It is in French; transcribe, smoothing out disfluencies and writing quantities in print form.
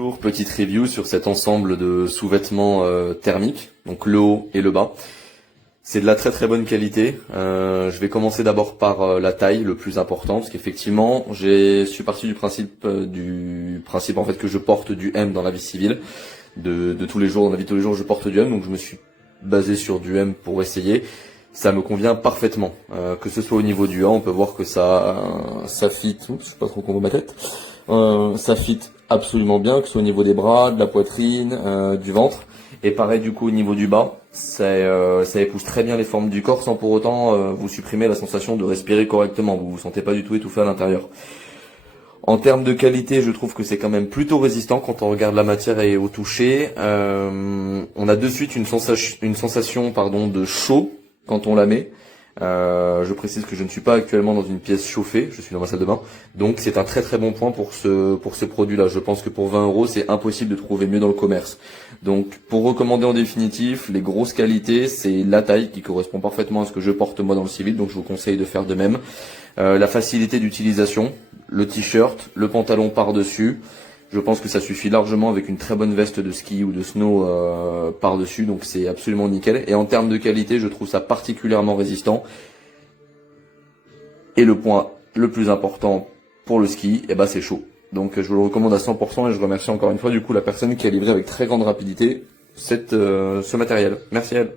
Bonjour, petite review sur cet ensemble de sous-vêtements thermiques, donc le haut et le bas. C'est de la très très bonne qualité. Je vais commencer d'abord par la taille, le plus important, parce qu'effectivement, je suis parti du principe en fait que je porte du M dans la vie civile, de tous les jours, dans la vie de tous les jours, je porte du M, donc je me suis basé sur du M pour essayer. Ça me convient parfaitement, que ce soit au niveau du A, on peut voir que ça fit. Oups, je sais pas trop qu'on voit ma tête. Ça fit absolument bien, que ce soit au niveau des bras, de la poitrine, du ventre. Et pareil du coup au niveau du bas, ça épouse très bien les formes du corps sans pour autant vous supprimer la sensation de respirer correctement. Vous vous sentez pas du tout étouffé à l'intérieur. En termes de qualité, je trouve que c'est quand même plutôt résistant quand on regarde la matière et au toucher. On a de suite une sensation de chaud quand on la met. Je précise que je ne suis pas actuellement dans une pièce chauffée, je suis dans ma salle de bain, donc c'est un très très bon point pour ce produit-là. Je pense que pour 20 euros, c'est impossible de trouver mieux dans le commerce. Donc pour recommander en définitif, les grosses qualités, c'est la taille qui correspond parfaitement à ce que je porte moi dans le civil, donc je vous conseille de faire de même. La facilité d'utilisation, le t-shirt, le pantalon par-dessus. Je pense que ça suffit largement avec une très bonne veste de ski ou de snow par-dessus, donc c'est absolument nickel. Et en termes de qualité, je trouve ça particulièrement résistant. Et le point le plus important pour le ski, c'est chaud. Donc je vous le recommande à 100% et je remercie encore une fois du coup la personne qui a livré avec très grande rapidité ce matériel. Merci à elle.